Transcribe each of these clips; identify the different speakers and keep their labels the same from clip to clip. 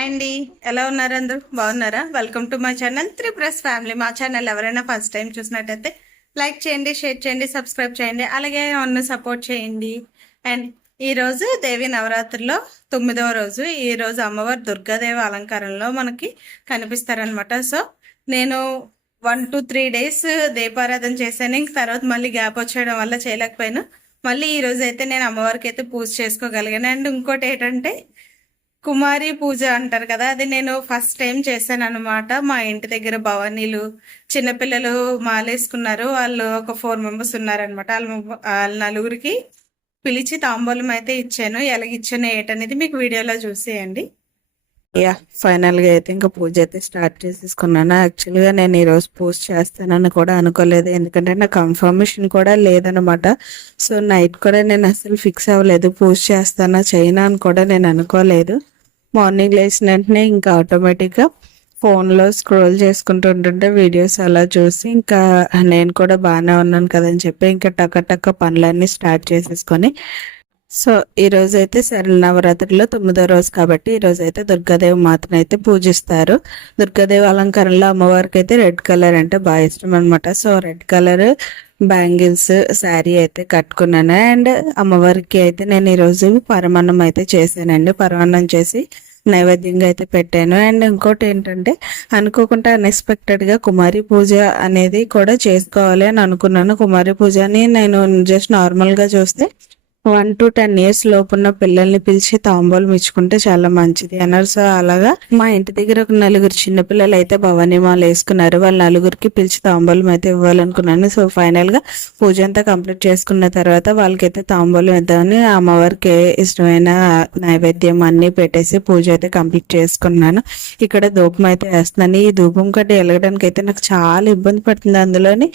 Speaker 1: Hi అండి. ఎలా ఉన్నారు అందరూ? బాగున్నారా? వెల్కమ్ టు మై ఛానల్ త్రిప్రస్ ఫ్యామిలీ మా ఛానల్ ఎవరైనా ఫస్ట్ టైం చూసినట్టయితే లైక్ చేయండి షేర్ చేయండి సబ్స్క్రైబ్ చేయండి. అలాగే ఉన్న సపోర్ట్ చేయండి. అండ్ ఈరోజు దేవి నవరాత్రిలో తొమ్మిదవ రోజు ఈరోజు అమ్మవారు దుర్గాదేవి అలంకారంలో మనకి కనిపిస్తారనమాట సో నేను వన్ టు త్రీ డేస్ దీపారాధన చేశాను. ఇంక తర్వాత మళ్ళీ గ్యాప్ వచ్చేయడం వల్ల చేయలేకపోయాను. మళ్ళీ ఈ రోజు అయితే నేను అమ్మవారికి అయితే పూజ చేసుకోగలిగాను. అండ్ ఇంకోటి ఏంటంటే కుమారి పూజ అంటారు కదా అది నేను ఫస్ట్ టైం చేశాను అనమాట మా ఇంటి దగ్గర భవానీలు చిన్నపిల్లలు మాలేసుకున్నారు. వాళ్ళు ఒక ఫోర్ మెంబర్స్ ఉన్నారనమాట వాళ్ళ వాళ్ళ నలుగురికి పిలిచి తాంబూలం అయితే ఇచ్చాను. ఎలాగ ఇచ్చాను ఏంటనేది మీకు వీడియోలో చూసేయండి.
Speaker 2: యా ఫైనల్గా అయితే ఇంకా పూజ అయితే స్టార్ట్ చేసేసుకున్నాను. యాక్చువల్గా నేను ఈ రోజు పూజ చేస్తానని కూడా అనుకోలేదు. ఎందుకంటే నాకు కన్ఫర్మేషన్ కూడా లేదనమాట సో నైట్ కూడా నేను అసలు ఫిక్స్ అవ్వలేదు. పూజ చేస్తానా చేయనా అని కూడా నేను అనుకోలేదు. మార్నింగ్ లేచిన వెంటనే ఇంకా ఆటోమేటిక్గా ఫోన్లో స్క్రోల్ చేసుకుంటూ ఉంటుంటే వీడియోస్ అలా చూసి ఇంకా నేను కూడా బాగానే ఉన్నాను కదని చెప్పి ఇంకా టక్క టక్క పనులన్నీ స్టార్ట్ చేసేసుకొని. సో ఈరోజు అయితే అయితే శరణవరాత్రిలో తొమ్మిదో రోజు కాబట్టి ఈరోజు అయితే దుర్గాదేవి మాతను అయితే పూజిస్తారు. దుర్గాదేవి అలంకరణలో అమ్మవారికి అయితే రెడ్ కలర్ అంటే బాగా ఇష్టం అనమాట so red colour bangles sari అయితే కట్టుకున్నాను. అండ్ అమ్మవారికి అయితే నేను ఈరోజు పరమాన్నం అయితే చేశానండి. పరమాన్నం చేసి నైవేద్యంగా అయితే పెట్టాను. అండ్ ఇంకోటి ఏంటంటే అనుకోకుండా అన్ఎక్స్పెక్టెడ్గా కుమారి పూజ అనేది కూడా చేసుకోవాలి అని అనుకున్నాను. కుమారి పూజని నేను జస్ట్ నార్మల్గా చూస్తే వన్ టు టెన్ ఇయర్స్ లోపున్న పిల్లల్ని పిలిచి తాంబూలం ఇచ్చుకుంటే చాలా మంచిది అన్నారు సో అలాగా మా ఇంటి దగ్గర ఒక నలుగురు చిన్న పిల్లలు అయితే భవానీ మాల వేసుకున్నారు. వాళ్ళ నలుగురికి పిలిచి తాంబూలం అయితే ఇవ్వాలనుకున్నాను. సో ఫైనల్గా పూజ అంతా కంప్లీట్ చేసుకున్న తర్వాత వాళ్ళకైతే తాంబూలం ఇద్దామని అమ్మవారికి ఇష్టమైన నైవేద్యం అన్ని పెట్టేసి పూజ అయితే కంప్లీట్ చేసుకున్నాను. ఇక్కడ ధూపం అయితే వేస్తున్నాను. ఈ ధూపం కట్టి వెలగడానికి అయితే నాకు చాలా ఇబ్బంది పడుతుంది. అందులోని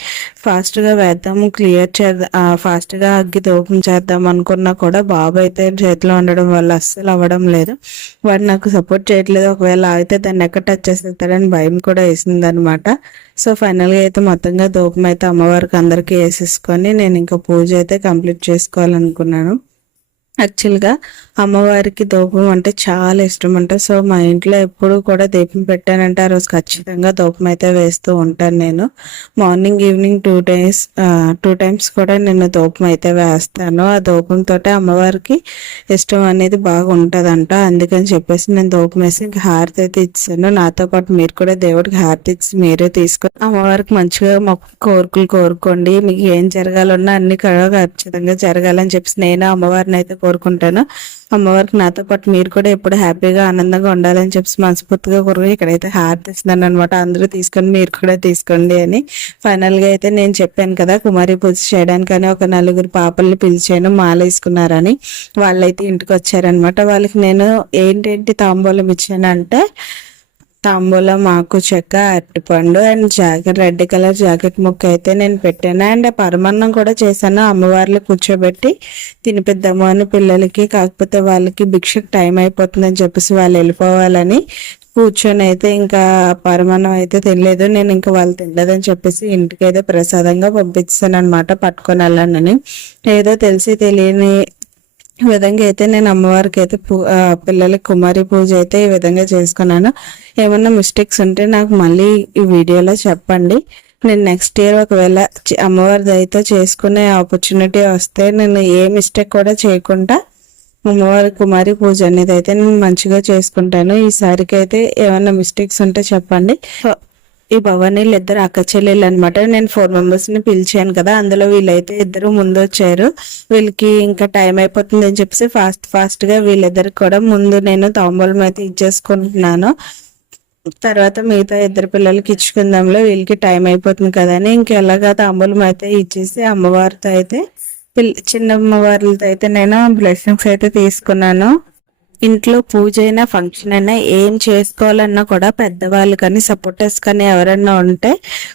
Speaker 2: ఫాస్ట్గా వేద్దాము క్లియర్ చేద్దాం ఫాస్ట్గా అగ్గి ధూపం చేద్దాం అనుకున్నా కూడా బాబు అయితే చేతిలో ఉండడం వల్ల అస్సలు అవ్వడం లేదు. వాడు నాకు సపోర్ట్ చేయట్లేదు. ఒకవేళ అయితే దాన్ని ఎక్కడ టచ్ చేసేస్తాడని భయం కూడా వేసింది అనమాట సో ఫైనల్గా అయితే మొత్తంగా ధూపం అయితే అమ్మవారికి అందరికీ వేసేసుకొని నేను ఇంకా పూజ అయితే కంప్లీట్ చేసుకోవాలనుకున్నాను. యాక్చువల్గా అమ్మవారికి ధూపం అంటే చాలా ఇష్టం అంట. సో మా ఇంట్లో ఎప్పుడు కూడా దీపం పెట్టానంటే ఆ రోజు ఖచ్చితంగా ధూపం అయితే వేస్తూ ఉంటాను నేను. Morning evening two times two times కూడా నేను ధూపం అయితే వేస్తాను. ఆ ధూపంతో అమ్మవారికి ఇష్టం అనేది బాగా ఉంటుందంట. అందుకని చెప్పేసి నేను ధూపం వేసి ఇంకా హారతి అయితే ఇచ్చాను. నాతో పాటు మీరు కూడా దేవుడికి హారతి ఇచ్చి మీరే తీసుకొని అమ్మవారికి మంచిగా మొక్క కోరికలు కోరుకోండి. మీకు ఏం జరగాలన్నా అన్ని కూడా ఖచ్చితంగా జరగాలని చెప్పేసి నేను అమ్మవారిని అయితే కోరుకుంటాను. అమ్మవారికి నాతో పాటు మీరు కూడా ఎప్పుడు హ్యాపీగా ఆనందంగా ఉండాలని చెప్పి మనస్ఫూర్తిగా కోరుకుని ఇక్కడైతే హార్ట్ ఇస్తున్నాను అనమాట అందరూ తీసుకొని మీరు కూడా తీసుకోండి అని. ఫైనల్గా అయితే నేను చెప్పాను కదా కుమారి పూజ చేయడానికని ఒక నలుగురు పాపల్ని పిలిచాను మాల వేసుకున్నారని. వాళ్ళైతే ఇంటికి వచ్చారనమాట వాళ్ళకి నేను ఏంటేంటి తాంబూలం ఇచ్చానంటే తాంబూలం ఆకు చెక్క అరటిపండు and jacket red colour jacket ముక్క అయితే నేను పెట్టాను. అండ్ పరమాన్నం కూడా చేశాను. అమ్మవార్లు కూర్చోబెట్టి తినిపిద్దాము అని పిల్లలకి కాకపోతే వాళ్ళకి భిక్షకు టైం అయిపోతుందని చెప్పేసి వాళ్ళు వెళ్ళిపోవాలని కూర్చొని అయితే ఇంకా పరమాన్నం అయితే తినలేదు. నేను ఇంకా వాళ్ళు తినలేదని చెప్పేసి ఇంటికి అయితే ప్రసాదంగా పంపించాను అనమాట పట్టుకొని వెళ్ళానని ఏదో తెలిసి తెలియని ఈ విధంగా అయితే నేను అమ్మవారికి అయితే పూ పిల్లలకి కుమారి పూజ అయితే ఈ విధంగా చేసుకున్నాను. ఏమన్నా మిస్టేక్స్ ఉంటే నాకు మళ్ళీ ఈ వీడియోలో చెప్పండి. నేను నెక్స్ట్ ఇయర్ ఒకవేళ అమ్మవారిది అయితే చేసుకునే ఆపర్చునిటీ వస్తే నేను ఏ మిస్టేక్ కూడా చేయకుండా అమ్మవారి కుమారి పూజ అనేది అయితే నేను మంచిగా చేసుకుంటాను. ఈసారికి అయితే ఏమైనా మిస్టేక్స్ ఉంటే చెప్పండి. ఈ భవానీలు ఇద్దరు అక్క చెల్లెళ్ళు అనమాట నేను ఫోర్ మెంబర్స్ని పిలిచాను కదా అందులో వీళ్ళైతే ఇద్దరు ముందు వచ్చారు. వీళ్ళకి ఇంకా టైం అయిపోతుంది అని చెప్పేసి ఫాస్ట్ ఫాస్ట్గా వీళ్ళిద్దరికి కూడా ముందు నేను తాంబూలం అయితే ఇచ్చేసుకుంటున్నాను. తర్వాత మిగతా ఇద్దరు పిల్లలకి ఇచ్చుకుందాంలో వీళ్ళకి టైం అయిపోతుంది కదా అని ఇంకెలాగా తాంబూలం అయితే ఇచ్చేసి అమ్మవారితో అయితే పిల్ల చిన్న అమ్మవార్లతో అయితే నేను బ్లెస్సింగ్స్ అయితే తీసుకున్నాను. ఇంట్లో పూజ అయినా ఫంక్షన్ అయినా ఏం చేసుకోవాలన్నా కూడా పెద్దవాళ్ళు కానీ సపోర్టర్స్ కానీ ఎవరన్నా ఉంటే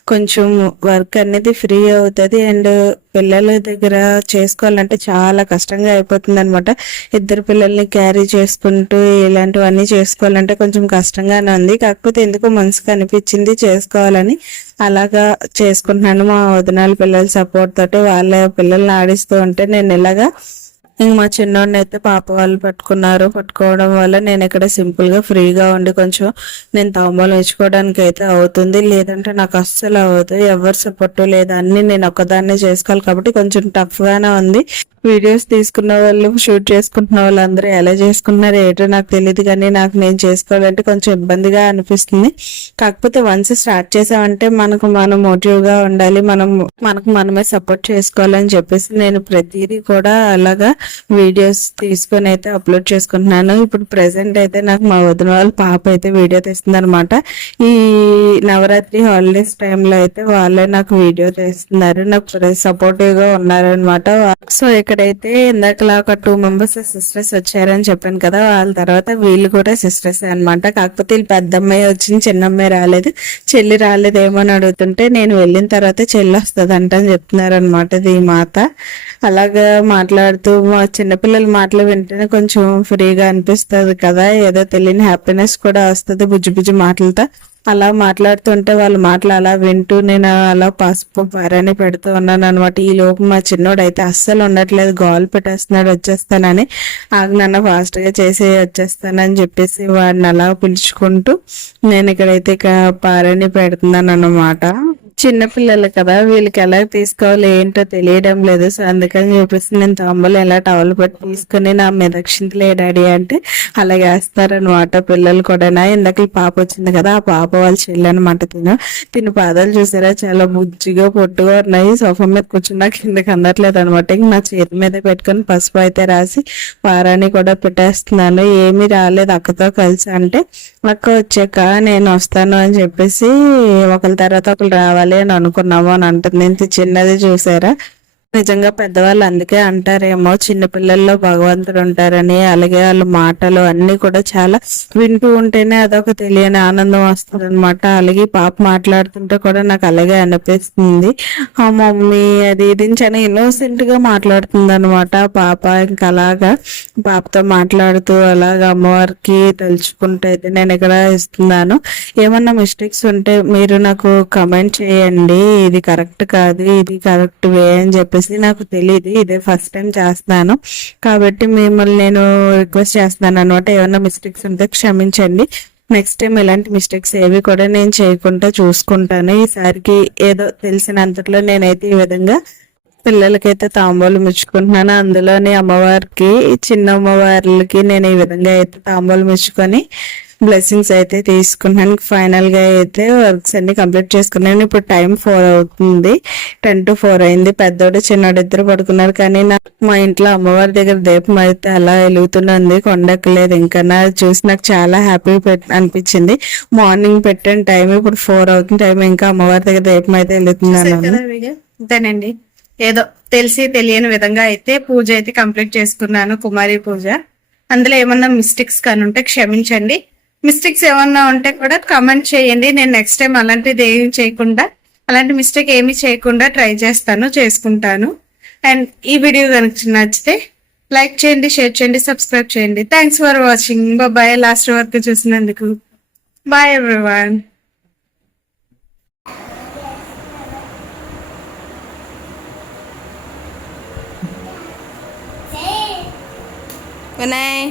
Speaker 2: కొంచెం వర్క్ అనేది ఫ్రీ అవుతుంది. అండ్ పిల్లల దగ్గర చేసుకోవాలంటే చాలా కష్టంగా అయిపోతుంది అనమాట ఇద్దరు పిల్లల్ని క్యారీ చేసుకుంటూ ఇలాంటివన్నీ చేసుకోవాలంటే కొంచెం కష్టంగానే ఉంది. కాకపోతే ఎందుకో మనసుకు అనిపించింది చేసుకోవాలని. అలాగా చేసుకుంటున్నాను మా వదినాల పిల్లల సపోర్ట్ తోటి. వాళ్ళ పిల్లల్ని ఆడిస్తూ ఉంటే నేను ఇలాగా ఇంక మా చిన్నోడిని అయితే పాప వాళ్ళు పట్టుకున్నారు. పట్టుకోవడం వల్ల నేను ఇక్కడ సింపుల్గా ఫ్రీగా ఉండి కొంచెం నేను తాంబూలం ఇచ్చుకోవడానికి అయితే అవుతుంది. లేదంటే నాకు అస్సలు అవ్వదు. ఎవరు సపోర్ట్ లేదు. అన్ని నేను ఒక్కదాన్నే చేసుకోవాలి కాబట్టి కొంచెం టఫ్ గానే ఉంది. వీడియోస్ తీసుకున్న వాళ్ళు షూట్ చేసుకుంటున్న వాళ్ళు అందరూ ఎలా చేసుకుంటున్నారు ఏంటో నాకు తెలియదు కానీ నాకు నేను చేసుకోవాలంటే కొంచెం ఇబ్బందిగా అనిపిస్తుంది. కాకపోతే వన్స్ స్టార్ట్ చేసామంటే మనకు మనం మోటివ్గా ఉండాలి. మనం మనకు మనమే సపోర్ట్ చేసుకోవాలని చెప్పేసి నేను ప్రతిదీ కూడా అలాగా వీడియోస్ తీసుకొని అయితే అప్లోడ్ చేసుకుంటున్నాను. ఇప్పుడు ప్రెసెంట్ అయితే నాకు మా వదిన వాళ్ళ పాప అయితే వీడియో తీస్తుందనమాట ఈ నవరాత్రి హాలిడేస్ టైంలో అయితే వాళ్ళే నాకు వీడియో తీస్తున్నారు. నాకు సపోర్టివ్గా ఉన్నారనమాట సో ఇక్కడైతే ఇందాకలా ఒక టూ మెంబర్స్ సిస్టర్స్ వచ్చారని చెప్పాను కదా వాళ్ళ తర్వాత వీళ్ళు కూడా సిస్టర్స్ అనమాట కాకపోతే వీళ్ళు పెద్ద అమ్మాయి వచ్చింది చిన్న అమ్మాయి రాలేదు. చెల్లి రాలేదేమో అని అడుగుతుంటే నేను వెళ్ళిన తర్వాత చెల్లి వస్తుంది అంట అని చెప్తున్నారు అనమాట మాత అలాగా మాట్లాడుతూ చిన్నపిల్లల మాటలు వింటేనే కొంచెం ఫ్రీగా అనిపిస్తుంది కదా. ఏదో తెలియని హ్యాపీనెస్ కూడా వస్తుంది బుజ్జి బుజ్జి మాటలతో. అలా మాట్లాడుతుంటే వాళ్ళ మాటలు అలా వింటూ నేను అలా పసుపు పారని పెడుతూ ఉన్నాను అనమాట ఈ లోపు మా చిన్నోడు అయితే అస్సలు ఉండట్లేదు. గోల్ పెట్టేస్తున్నాడు వచ్చేస్తానని. ఆజ్ఞాన ఫాస్ట్ ఫాస్ట్గా చేసి వచ్చేస్తానని చెప్పేసి వాడిని అలా పిలుచుకుంటూ నేను ఇక్కడైతే ఇక పారని పెడుతున్నాను అన్నమాట చిన్నపిల్లలు కదా వీళ్ళకి ఎలా తీసుకోవాలి ఏంటో తెలియడం లేదు. సో అందుకని చెప్పేసి నేను తాంబూలు ఎలా టవల్ పెట్టి తీసుకుని నా మీద దక్షిణలే డాడీ అంటే అలాగే వేస్తారనమాట పిల్లలు కూడా ఇందాక పాప వచ్చింది కదా ఆ పాప వాళ్ళ చెల్లనమాట తిను. తిని పాదాలు చూసారా? చాలా బుజ్జిగా పొట్టుగా ఉన్నాయి. సోఫా మీద కూర్చున్నా కిందకి అందట్లేదు అనమాట ఇంక నా చేతి మీద పెట్టుకొని పసుపు అయితే రాసి వారాన్ని కూడా పెట్టేస్తున్నాను. ఏమీ రాలేదు. అక్కతో కలిసి అంటే అక్క వచ్చాక నేను వస్తాను అని చెప్పేసి ఒకరి తర్వాత ఒకరు రావాలి. అని అనుకున్నాము అని అంటుంది. ఇంత చిన్నది చూసారా? నిజంగా పెద్దవాళ్ళు అందుకే అంటారేమో చిన్నపిల్లల్లో భగవంతుడు ఉంటారని అలాగే వాళ్ళ మాటలు అన్ని కూడా చాలా వింటూ ఉంటేనే అదొక తెలియని ఆనందం వస్తుంది అనమాట అలాగే పాప మాట్లాడుతుంటే కూడా నాకు అలాగే అనిపిస్తుంది. ఆ మమ్మీ అది ఇది చాలా ఇన్నోసెంట్గా మాట్లాడుతుంది అనమాట పాప ఇంకా అలాగా పాపతో మాట్లాడుతూ అలాగా అమ్మవారికి తలుచుకుంటే అయితే నేను ఇక్కడ ఇస్తున్నాను. ఏమన్నా మిస్టేక్స్ ఉంటే మీరు నాకు కమెంట్ చేయండి. ఇది కరెక్ట్ కాదు ఇది కరెక్ట్ వే అని చెప్పి చెప్పేసి నాకు తెలియదు ఇదే ఫస్ట్ టైం చేస్తున్నాను కాబట్టి మిమ్మల్ని నేను రిక్వెస్ట్ చేస్తున్నాను అనమాట ఏమన్నా మిస్టేక్స్ ఉంటే క్షమించండి. నెక్స్ట్ టైం ఇలాంటి మిస్టేక్స్ ఏవి కూడా నేను చేయకుండా చూసుకుంటాను. ఈసారికి ఏదో తెలిసినంతట్లో నేనైతే ఈ విధంగా పిల్లలకైతే తాంబూలం ఇచ్చుకుంటున్నాను. అందులోని అమ్మవారికి చిన్న అమ్మవార్లకి నేను ఈ విధంగా అయితే తాంబూలం ఇచ్చుకొని బ్లెస్సింగ్స్ అయితే తీసుకున్నాను. ఫైనల్గా అయితే వర్క్స్ అన్ని కంప్లీట్ చేసుకున్నాను. ఇప్పుడు టైం ఫోర్ అవుతుంది. టెన్ టు ఫోర్ అయింది. పెద్దోడు చిన్నోడు ఇద్దరు పడుకున్నారు. కానీ నా మా ఇంట్లో అమ్మవారి దగ్గర దీపం అయితే అలా వెలుగుతున్నది. కొండక్కలేదు. ఇంకా నా చూసి నాకు చాలా హ్యాపీ అనిపించింది. మార్నింగ్ పెట్టిన టైం ఇప్పుడు ఫోర్ అవుతుంది టైం ఇంకా అమ్మవారి దగ్గర దీపం అయితే వెలుగుతుంది
Speaker 1: అంతేనండి ఏదో తెలిసి తెలియని విధంగా అయితే పూజ అయితే కంప్లీట్ చేసుకున్నాను. కుమారి పూజ. అందులో ఏమన్నా మిస్టేక్స్ కానీ ఉంటే క్షమించండి. మిస్టేక్స్ ఏమన్నా ఉంటే కూడా కమెంట్ చేయండి. నేను నెక్స్ట్ టైం అలాంటిది ఏమి చేయకుండా అలాంటి మిస్టేక్ ఏమి చేయకుండా ట్రై చేస్తాను చేసుకుంటాను. అండ్ ఈ వీడియో కనుక నచ్చితే లైక్ చేయండి షేర్ చేయండి సబ్స్క్రైబ్ చేయండి. Thanks for watching bye last వరకు చూసినందుకు. Bye everyone Vinay